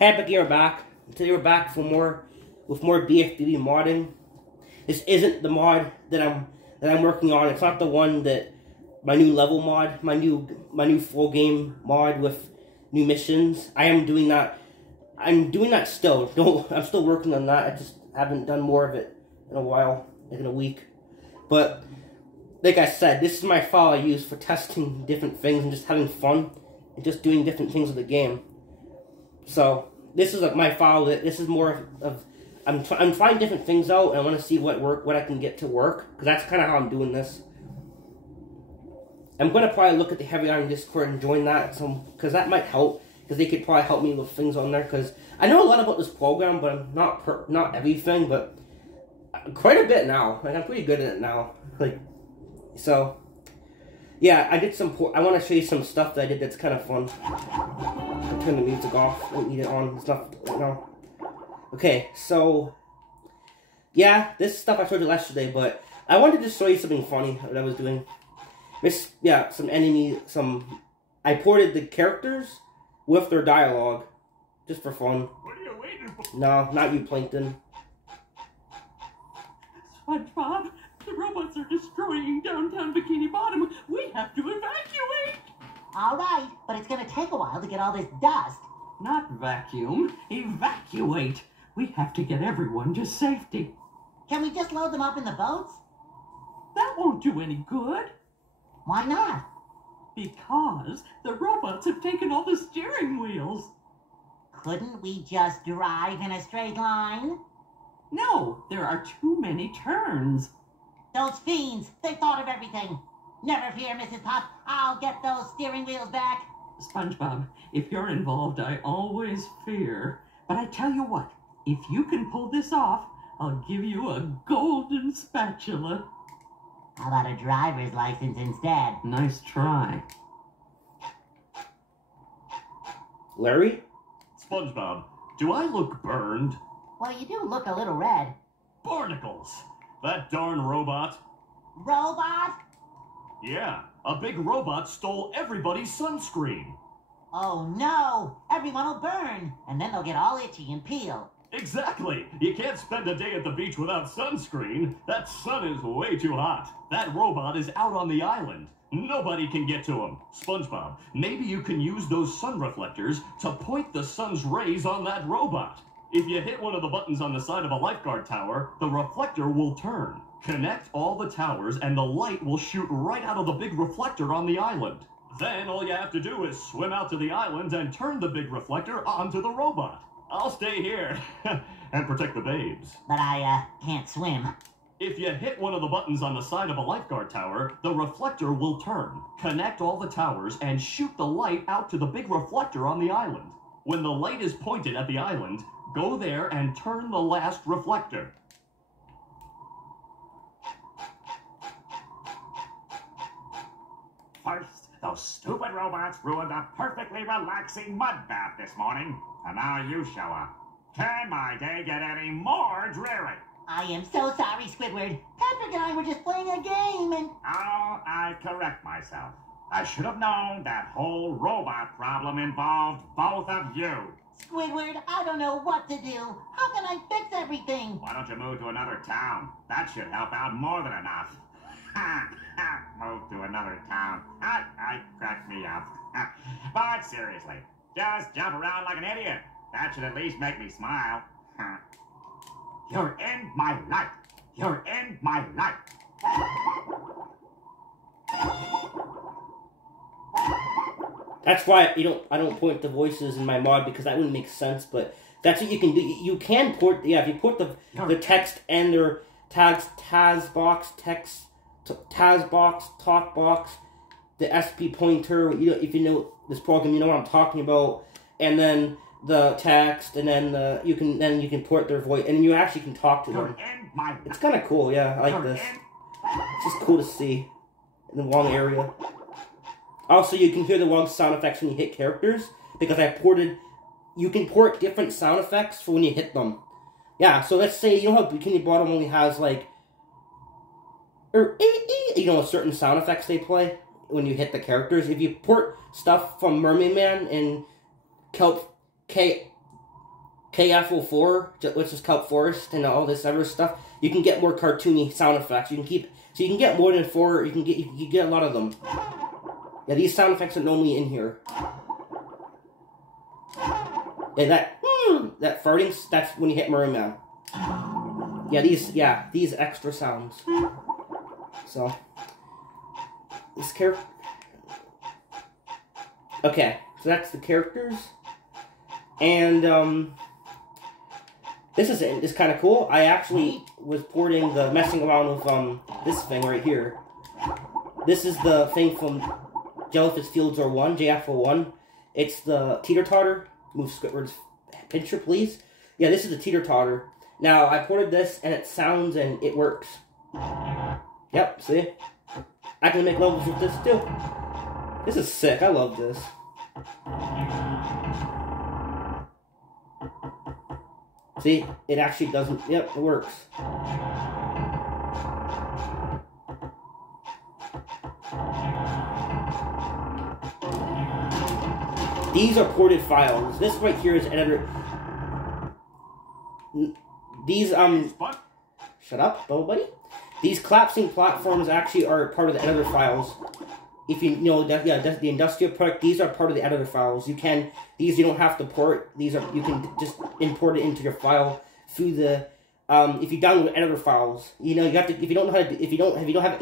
Hey, but you're back. Today we're back with more BFBB modding. This isn't the mod that I'm working on. It's not the one that my new level mod, my new full game mod with new missions. I am doing that. I'm doing that still. I'm still working on that. I just haven't done more of it in a while, like in a week. But like I said, this is my file I use for testing different things and just having fun and just doing different things with the game. So this is my file. This is more of I'm trying different things out, and I want to see what I can get to work, because that's kind of how I'm doing this. I'm gonna probably look at the Heavy Iron Discord and join that, because that might help, because they could probably help me with things on there. Because I know a lot about this program, but I'm not everything, but quite a bit now. Like I'm pretty good at it now. So yeah, I did some. I want to show you some stuff that I did that's kind of fun. I'll turn the music off. I don't need it on. It's not right now. Okay, so yeah, this stuff I showed you yesterday, but I wanted to show you something funny that I was doing. I ported the characters with their dialogue, just for fun. What are you waiting for? No, not you, Plankton. SpongeBob, the robots are destroying downtown Bikini Bottom. We have to evacuate. All right, but it's going to take a while to get all this dust. Not vacuum, evacuate. We have to get everyone to safety. Can we just load them up in the boats? That won't do any good. Why not? Because the robots have taken all the steering wheels. Couldn't we just drive in a straight line? No, there are too many turns. Those fiends, they thought of everything. Never fear, Mrs. Pop. I'll get those steering wheels back. SpongeBob, if you're involved, I always fear. But I tell you what, if you can pull this off, I'll give you a golden spatula. How about a driver's license instead? Nice try. Larry? SpongeBob, do I look burned? Well, you do look a little red. Barnacles! That darn robot. Robot? Yeah, a big robot stole everybody's sunscreen. Oh no! Everyone will burn, and then they'll get all itchy and peel. Exactly! You can't spend a day at the beach without sunscreen. That sun is way too hot. That robot is out on the island. Nobody can get to him. SpongeBob, maybe you can use those sun reflectors to point the sun's rays on that robot. If you hit one of the buttons on the side of a lifeguard tower, the reflector will turn. Connect all the towers and the light will shoot right out of the big reflector on the island. Then all you have to do is swim out to the island and turn the big reflector onto the robot. I'll stay here and protect the babes. But I, can't swim. If you hit one of the buttons on the side of a lifeguard tower, the reflector will turn. Connect all the towers and shoot the light out to the big reflector on the island. When the light is pointed at the island, go there and turn the last reflector. First, those stupid robots ruined a perfectly relaxing mud bath this morning, and now you show up. Can my day get any more dreary? I am so sorry, Squidward. Patrick and I were just playing a game and... Oh, I correct myself. I should have known that whole robot problem involved both of you. Squidward, I don't know what to do. How can I fix everything? Why don't you move to another town? That should help out more than enough. Move to another town. I cracked me up. But seriously, just jump around like an idiot. That should at least make me smile. You're in my life. You're in my life. That's why I don't port the voices in my mod, because that wouldn't make sense. But that's what you can do. You can port, yeah. If you port the text and their tags, Tazbox, text, Tazbox, Talkbox, the SP pointer. If you know this program, you know what I'm talking about. And then the text, and then you can port their voice, and you actually can talk to them. It's kind of cool. Yeah, I like this. It's just cool to see in the wrong area. Also, you can hear the wrong sound effects when you hit characters, because you can port different sound effects for when you hit them. Yeah, so let's say, you know how Bikini Bottom only has, like, a certain sound effects they play when you hit the characters? If you port stuff from Mermaid Man and Kelp KF04, which is Kelp Forest, and all this other stuff, you can get more cartoony sound effects. You can get more than 4. You can get a lot of them. Yeah, these sound effects are normally in here. And that farting, that's when you hit Murray Man. Yeah, these extra sounds. So this character. Okay, so that's the characters, and this is kind of cool. I actually was messing around with this thing right here. This is the thing from Jellyfish Fields 01, JF01. It's the teeter-totter. Move Squidward's picture, please. Yeah, this is the teeter-totter. Now, I ported this, and it sounds, and it works. Yep, see? I can make levels with this, too. This is sick. I love this. See? It actually doesn't... Yep, it works. These are ported files. This right here is editor. These, shut up, buddy. These collapsing platforms actually are part of the editor files. If you know that, yeah, the industrial product, these are part of the editor files. These you don't have to port. You can just import it into your file through the, if you download editor files. You know, you have to, if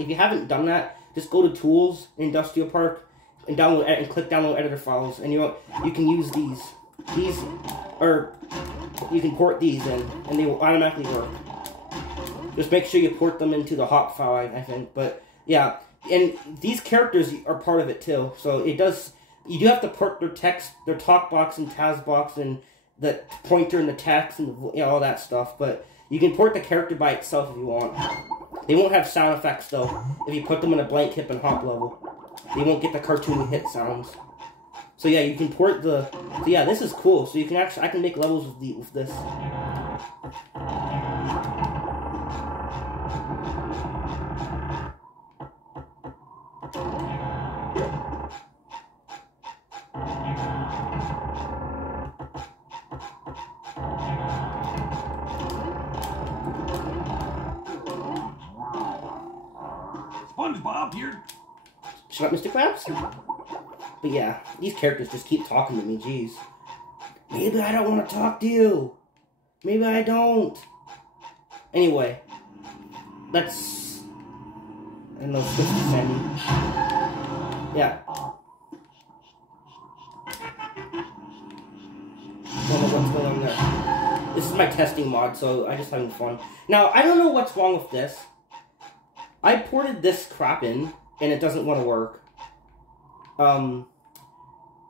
you haven't done that, just go to Tools, Industrial Park, and download and click download editor files, and you can use these. These are, you can port these in, and they will automatically work. Just make sure you port them into the hop file, I think. But yeah, and these characters are part of it too. So it does. You do have to port their text, their talk box and Taz box, and the pointer and the text and all that stuff. But you can port the character by itself if you want. They won't have sound effects though. If you put them in a blank hip and hop level, they won't get the cartoony hit sounds. So yeah, you can port the. So yeah, this is cool. So you can actually, I can make levels with this. SpongeBob, you're... Shut up, Mr. Krabs. But yeah, these characters just keep talking to me, jeez. Maybe I don't want to talk to you. Maybe I don't. Anyway, let's... I don't know, switch to Sandy. Yeah. Don't know what's going on there. This is my testing mod, so I'm just having fun. Now, I don't know what's wrong with this. I ported this crap in, and it doesn't want to work. The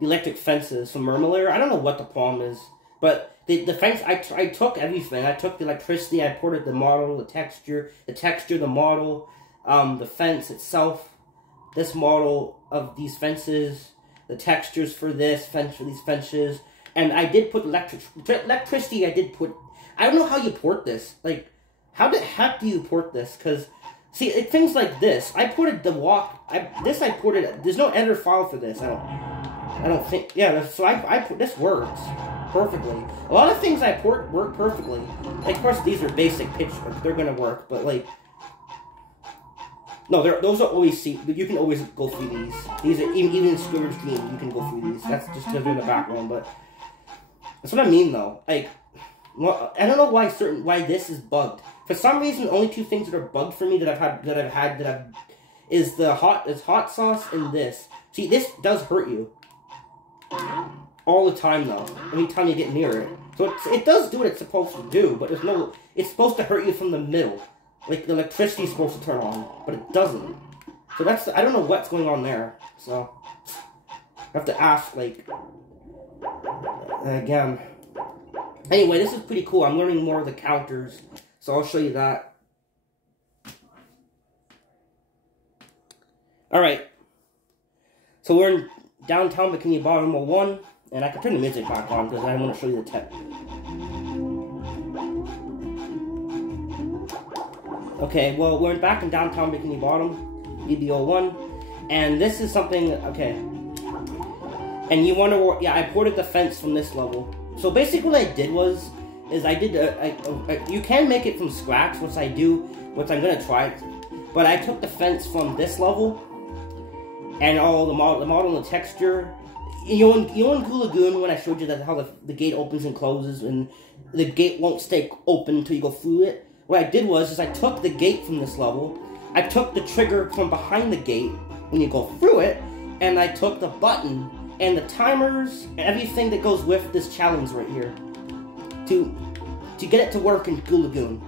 electric fences from Murmelair. I don't know what the problem is, but the fence, I took everything. I took the electricity, I ported the model, the texture, the model, the fence itself, this model of these fences, the textures for this fence, for these fences, and I did put electricity, I don't know how you port this. Like, how the heck do you port this? Because, see, things like this, I ported the walk, I ported, there's no editor file for this, I don't think, yeah, so this works perfectly. A lot of things I port work perfectly. Like, of course, these are basic pitch, they're gonna work, but like, no, those are always, you can always go through these. These are, even in Squidward's Dream, you can go through these. That's just because they're in the background, but that's what I mean, though. Like, well, I don't know why this is bugged. For some reason, the only two things that are bugged for me is hot sauce and this. See, this does hurt you. All the time, though. Anytime you get near it. So it does do what it's supposed to do, but it's supposed to hurt you from the middle. Like, the electricity's supposed to turn on, but it doesn't. So I don't know what's going on there. So, I have to ask, like, again. Anyway, this is pretty cool. I'm learning more of the counters, so I'll show you that. Alright. So we're in downtown Bikini Bottom 01, and I can turn the music back on because I want to show you the tech. Okay, well, we're back in downtown Bikini Bottom, BB01, and this is something, okay. And you wonder, yeah, I ported the fence from this level. So basically what I did was, you can make it from scratch, which I do, which I'm gonna try. But I took the fence from this level, and all the model and the texture. You know in Goo Lagoon when I showed you that how the gate opens and closes, and the gate won't stay open until you go through it. What I did was I took the gate from this level, I took the trigger from behind the gate when you go through it, and I took the button and the timers and everything that goes with this challenge right here to get it to work in Goo Lagoon.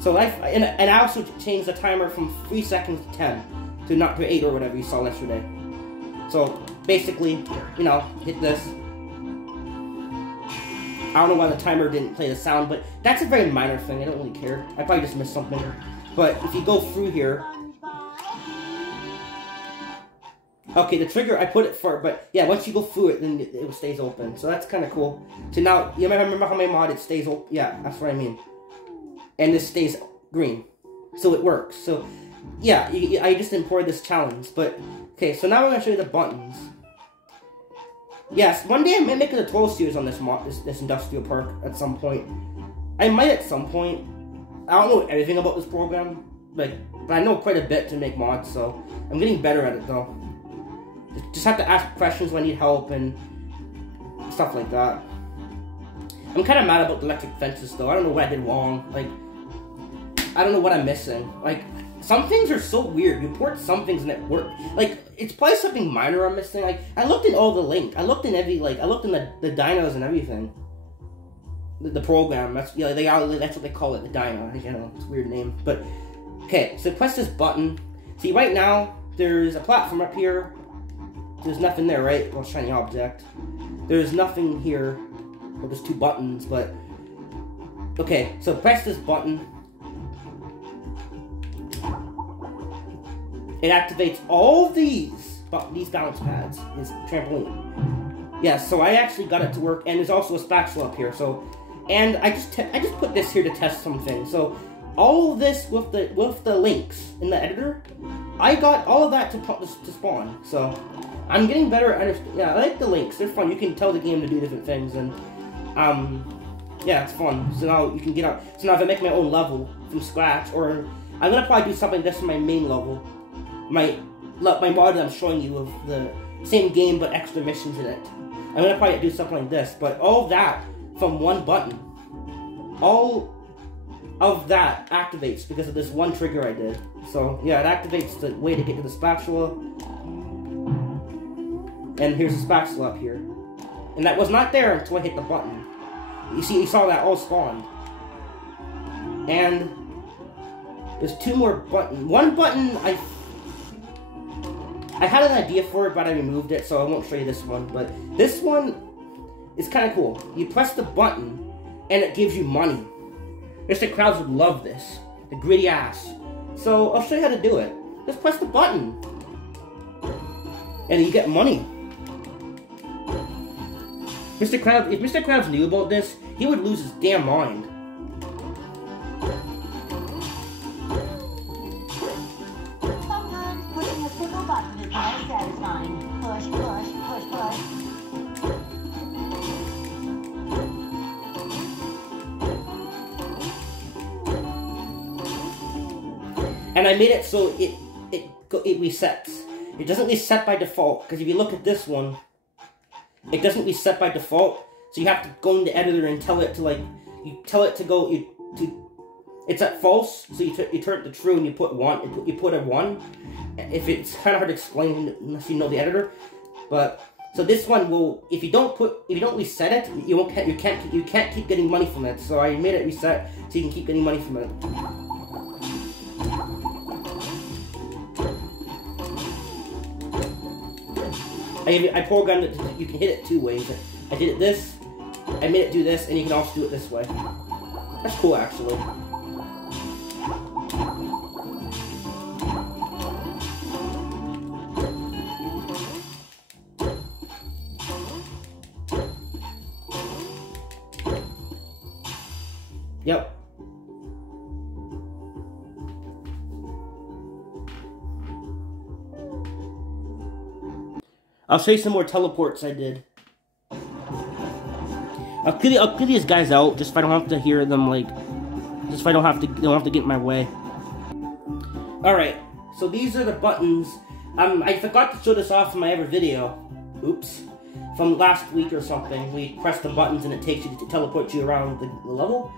So I also changed the timer from 3 seconds to 10 to not to 8 or whatever you saw yesterday. So basically, you know, hit this. I don't know why the timer didn't play the sound, but that's a very minor thing. I don't really care. I probably just missed something. But if you go through here, okay, the trigger I put it for, but yeah, once you go through it, then it stays open. So that's kind of cool. So now you remember how my mod it stays open? Yeah, that's what I mean. And this stays green, so it works. So yeah, I just imported this challenge. But okay, so now I'm gonna show you the buttons. Yes, one day I may make a tutorial series on this industrial park at some point. I might at some point. I don't know everything about this program, but I know quite a bit to make mods, so I'm getting better at it though. Just have to ask questions when I need help and stuff like that. I'm kind of mad about the electric fences though. I don't know what I did wrong. Like, I don't know what I'm missing. Like, some things are so weird. You port some things and it works. Like, it's probably something minor I'm missing. Like, I looked in all the link. I looked in every, like, I looked in the dynos and everything. The program. That's, yeah, that's what they call it, the dyno. You know, it's a weird name. But, okay, so press this button. See, right now, there's a platform up here. There's nothing there, right? Well, shiny object. There's nothing here. Well, there's 2 buttons, but... Okay, so press this button. It activates all these bounce pads. This trampoline. Yeah, so I actually got it to work, and there's also a spatula up here. So, and I just put this here to test some things. So, all of this with the links in the editor, I got all of that to spawn. So, I'm getting better at yeah, I like the links. They're fun. You can tell the game to do different things, and yeah, it's fun. So now you can get out. So now if I make my own level from scratch, or I'm gonna probably do something that's my main level. My mod that I'm showing you of the same game but extra missions in it. I'm gonna probably do something like this, but all that from one button. All of that activates because of this one trigger I did. So yeah, it activates the way to get to the spatula. And here's the spatula up here. And that was not there until I hit the button. You see, you saw that all spawned. And there's 2 more buttons. One button I had an idea for it, but I removed it, so I won't show you this one. But this one is kind of cool. You press the button, and it gives you money. Mr. Krabs would love this. The gritty ass. So, I'll show you how to do it. Just press the button. And you get money. If Mr. Krabs knew about this, he would lose his damn mind. Satisfying. Push, push, push, push. And I made it so it resets. It doesn't reset by default, because if you look at this one, it doesn't reset by default. So you have to go in the editor and tell it to, like, you tell it to go it's at false, so you turn it to true and you put 1. You put a 1. If it's kind of hard to explain unless you know the editor, but so this one will, if you don't reset it, you can't keep getting money from it. So I made it reset so you can keep getting money from it. I programmed it. You can hit it 2 ways. I did it this. I made it do this, and you can also do it this way. That's cool, actually. Yep. I'll show you some more teleports I did. I'll clear these guys out just if I don't have to hear them, like, just if I don't have to get in my way. Alright, so these are the buttons. I forgot to show this off in my other video. Oops. From last week or something. We press the buttons and it takes you to teleport you around the level.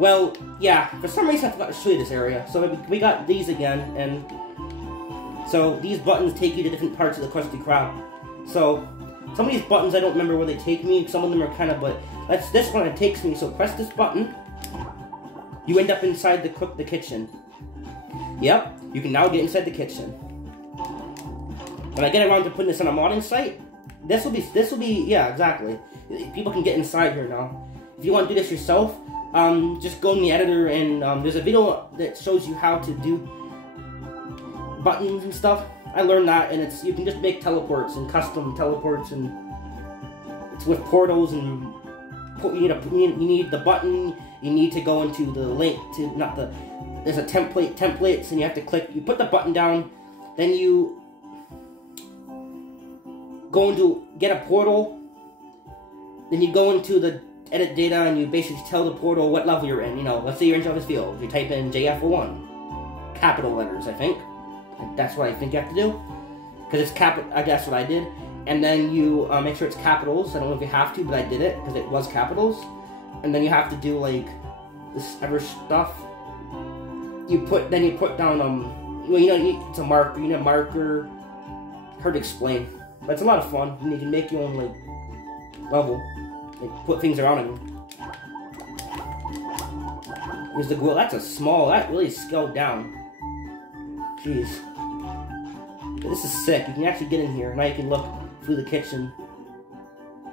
Well, yeah, for some reason I forgot to show you this area. So we got these again, and so these buttons take you to different parts of the Krusty Krab. So some of these buttons I don't remember where they take me. Some of them are kind of, but that's this one it takes me. So press this button, you end up inside the kitchen. Yep, you can now get inside the kitchen. When I get around to putting this on a modding site, this will be, yeah, exactly. People can get inside here now. If you want to do this yourself, just go in the editor and there's a video that shows you how to do buttons and stuff. I learned that, and you can just make teleports and custom teleports, and it's with portals, and you need the button. You need to go into the link to there's a templates, and you have to click. You put the button down, then you go into get a portal. Then you go into the edit data, and you basically tell the portal what level you're in. You know, let's say you're in Jarvis Field. You type in JF01, capital letters, I think. That's what I think you have to do, because it's capital. That's what I did. And then you make sure it's capitals. I don't know if you have to, but I did it because it was capitals. And then you have to do like this other stuff. You put down well, you know, it's a marker. You need a marker. Hard to explain, but it's a lot of fun. And you can make your own like level. Like, put things around it. Here's the grill. That's that really scaled down. Jeez. But this is sick. You can actually get in here. Now you can look through the kitchen.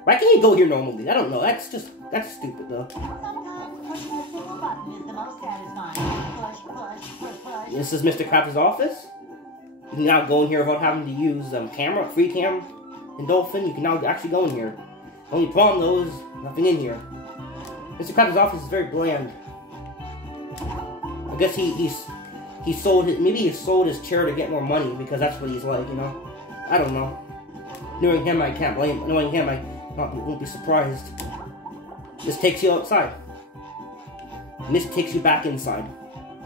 Why can't you go here normally? I don't know. That's stupid though. Sometimes pushing a single button is the most satisfying. Push, push, push, push. This is Mr. Krabs' office. You can now go in here without having to use camera, free cam, and Dolphin. You can now actually go in here. Only problem though is nothing in here. Mr. Krabs' office is very bland. I guess he sold his chair to get more money, because that's what he's like, you know. I don't know. Knowing him, I can't blame. Knowing him, I won't be surprised. This takes you outside, and this takes you back inside.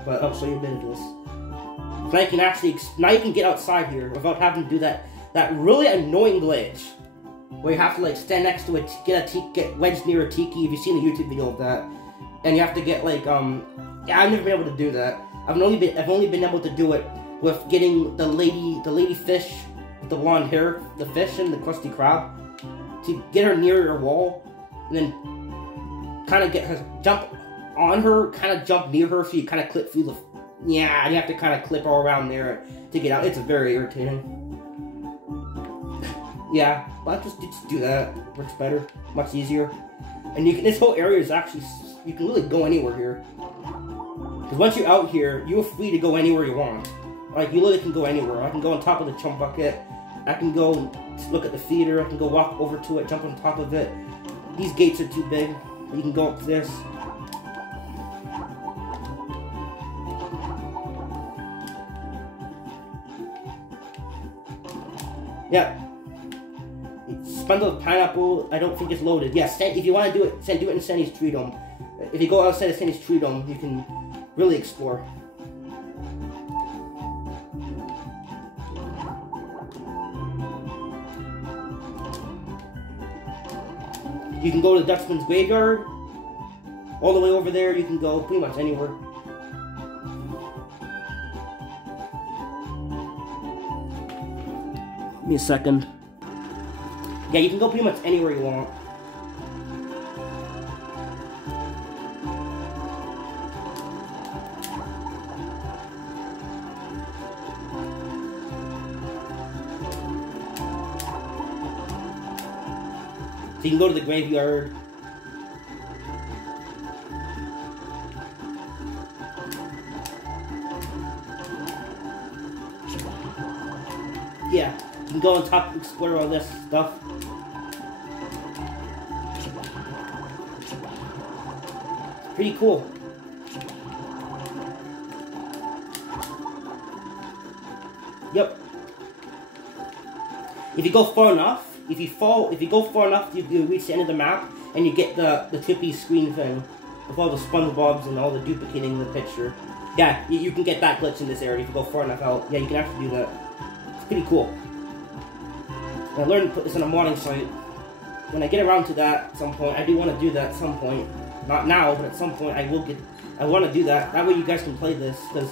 But I'll show you a bit of this. So now you can get outside here without having to do that really annoying glitch where you have to like stand next to get wedged near a tiki. If you've seen the YouTube video of that, and you have to get like yeah, I've never been able to do that. I've only been able to do it with getting the lady fish with the blonde hair, the fish and the Krusty Krab, to get her near her wall, and then kind of get her jump on her, kind of jump near her, so you kind of clip through the and you have to kind of clip all around there to get out. It's very irritating. Yeah, but just do that. Works better, much easier, and this whole area is actually, you can really go anywhere here. Because once you're out here, you're free to go anywhere you want. Like, you literally can go anywhere. I can go on top of the chump bucket. I can go look at the theater. I can go walk over to it, jump on top of it. These gates are too big. You can go up to this. Yeah. Spindle pineapple, I don't think it's loaded. Yeah, if you want to do it in Sandy's Tree Dome. If you go outside of Sandy's Tree Dome, you can really explore. You can go to the Dutchman's Graveyard. All the way over there, you can go pretty much anywhere. Give me a second. Yeah, you can go pretty much anywhere you want. So you can go to the graveyard. Yeah, you can go on top and explore all this stuff. It's pretty cool. Yep. If you go far enough, if you go far enough, you reach the end of the map. and you get the tippy screen thing with all the SpongeBob's and all the duplicating the picture. Yeah, you can get that glitch in this area if you go far enough out. Yeah, you can actually do that. It's pretty cool. And I learned to put this on a modding site. When I get around to that at some point, I do want to do that at some point. Not now, but at some point I want to do that. That way you guys can play this, because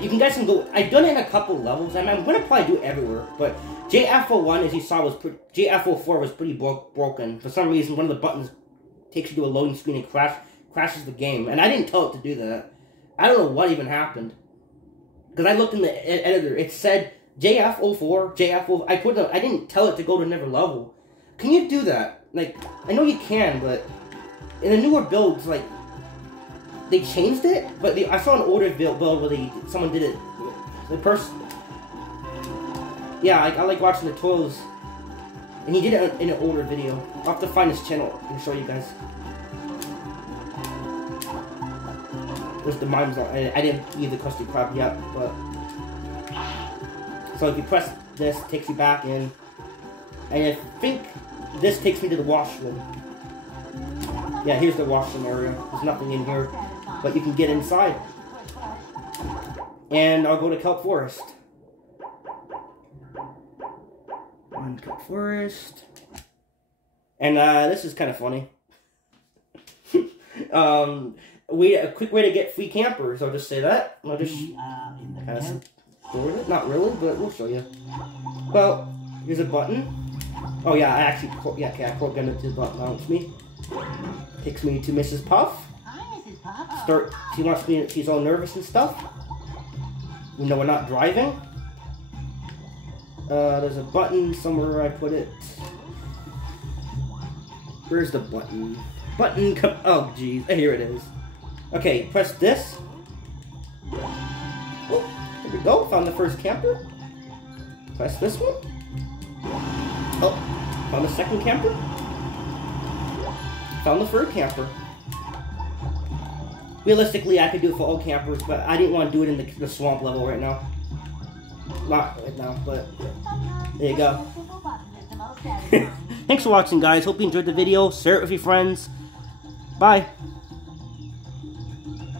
you guys can go. I've done it in a couple levels. I mean, I'm gonna probably do it everywhere. But JF01, as you saw, was JF04 was pretty broken. For some reason, one of the buttons takes you to a loading screen and crashes the game. And I didn't tell it to do that. I don't know what even happened, because I looked in the editor. It said JF04, JF04. I didn't tell it to go to another level. Can you do that? Like, I know you can, but in the newer builds, like, they changed it, but I saw an older build where someone did it. The person, yeah, I like watching the tutorials, and he did it in an older video. I'll have to find his channel and show you guys. There's the mimes on. I didn't eat the Krusty Krab yet, but so if you press this, it takes you back in, and I think this takes me to the washroom. Yeah, here's the washroom area. There's nothing in here, but you can get inside. And I'll go to Kelp Forest. On Kelp Forest. And this is kind of funny. A quick way to get free campers. I'll just say that. I'll just kind of forward it. Not really, but we'll show you. Well, here's a button. Oh yeah, I programmed it to the button. Mounts me. Takes me to Mrs. Puff. Hi, Mrs. Puff. She wants me. She's all nervous and stuff. You know, we're not driving. There's a button somewhere. I put it. Where's the button? Oh, jeez. Here it is. Okay, press this. Oh, here we go. Found the first camper. Press this one. Oh, found the second camper. Found the third camper. Realistically, I could do it for all campers, but I didn't want to do it in the swamp level right now. Not right now, but there you go. Thanks for watching, guys. Hope you enjoyed the video. Share it with your friends. Bye.